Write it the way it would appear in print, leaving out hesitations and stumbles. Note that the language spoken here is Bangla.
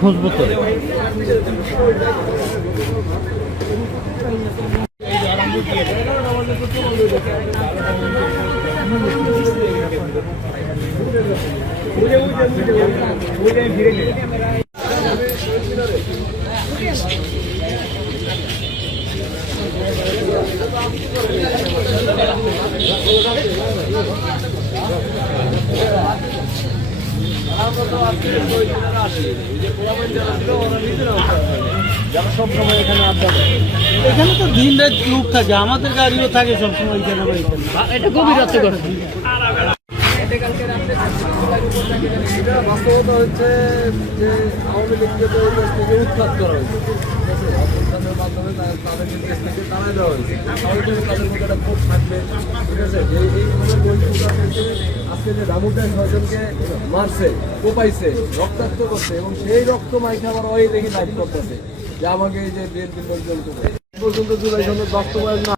খুঁজবো তো এখানে তো দিন রাত লোক থাকে, আমাদের গাড়িও থাকে সবসময় এখানে। এটা গভীর রাতে করে বাস্তবতা হচ্ছে যে আওয়ামী লীগকে তো দেশ থেকে উৎখাত করা হয়েছে, উৎখাতের মাধ্যমে তাদেরকে দেশ থেকে তাড়াই দেওয়া হয়েছে। তাহলে কিন্তু তাদের মধ্যে একটা ক্ষোভ থাকবে, ঠিক আছে? যে আজকে যে রামুটায় 6 জনকে মারছে, কোপাইছে, রক্তাক্ত করছে, এবং সেই রক্ত মাইকে আবার ওই দেখি লাইভ করতেছে যে আমাকে এই যে বিএনপির লোকজন পর্যন্ত জুলাই সনদ বাস্তবায়ন না